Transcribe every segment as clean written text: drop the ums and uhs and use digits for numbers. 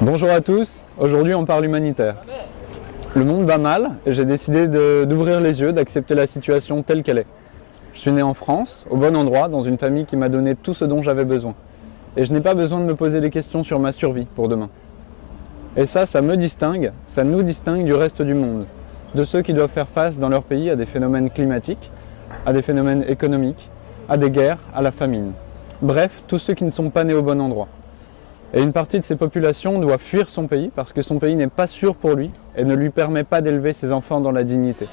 Bonjour à tous, aujourd'hui on parle humanitaire. Le monde va mal et j'ai décidé d'ouvrir les yeux, d'accepter la situation telle qu'elle est. Je suis né en France, au bon endroit, dans une famille qui m'a donné tout ce dont j'avais besoin. Et je n'ai pas besoin de me poser des questions sur ma survie pour demain. Et ça me distingue, ça nous distingue du reste du monde, de ceux qui doivent faire face dans leur pays à des phénomènes climatiques, à des phénomènes économiques, à des guerres, à la famine. Bref, tous ceux qui ne sont pas nés au bon endroit. Et une partie de ces populations doit fuir son pays parce que son pays n'est pas sûr pour lui et ne lui permet pas d'élever ses enfants dans la dignité.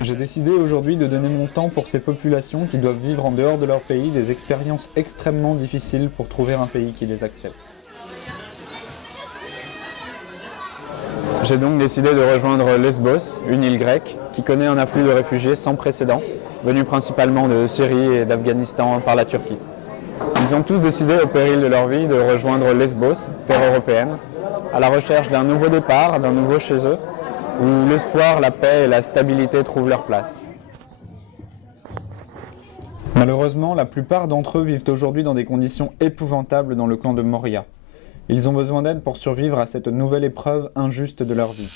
J'ai décidé aujourd'hui de donner mon temps pour ces populations qui doivent vivre en dehors de leur pays des expériences extrêmement difficiles pour trouver un pays qui les accepte. J'ai donc décidé de rejoindre Lesbos, une île grecque qui connaît un afflux de réfugiés sans précédent, venus principalement de Syrie et d'Afghanistan par la Turquie. Ils ont tous décidé au péril de leur vie de rejoindre Lesbos, terre européenne, à la recherche d'un nouveau départ, d'un nouveau chez eux, où l'espoir, la paix et la stabilité trouvent leur place. Malheureusement, la plupart d'entre eux vivent aujourd'hui dans des conditions épouvantables dans le camp de Moria. Ils ont besoin d'aide pour survivre à cette nouvelle épreuve injuste de leur vie.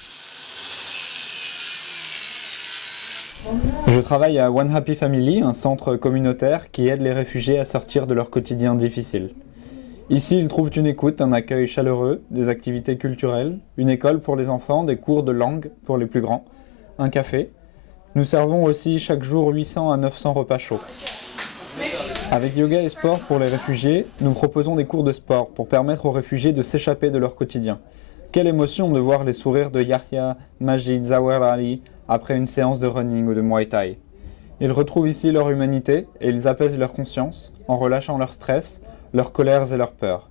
Je travaille à One Happy Family, un centre communautaire qui aide les réfugiés à sortir de leur quotidien difficile. Ici, ils trouvent une écoute, un accueil chaleureux, des activités culturelles, une école pour les enfants, des cours de langue pour les plus grands, un café. Nous servons aussi chaque jour 800 à 900 repas chauds. Avec yoga et sport pour les réfugiés, nous proposons des cours de sport pour permettre aux réfugiés de s'échapper de leur quotidien. Quelle émotion de voir les sourires de Yahya, Majid, Zawar Ali après une séance de running ou de Muay Thai. Ils retrouvent ici leur humanité et ils apaisent leur conscience en relâchant leur stress, leurs colères et leurs peurs.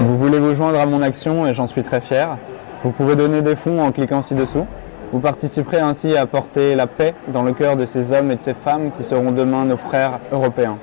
Vous voulez vous joindre à mon action et j'en suis très fier. Vous pouvez donner des fonds en cliquant ci-dessous. Vous participerez ainsi à apporter la paix dans le cœur de ces hommes et de ces femmes qui seront demain nos frères européens.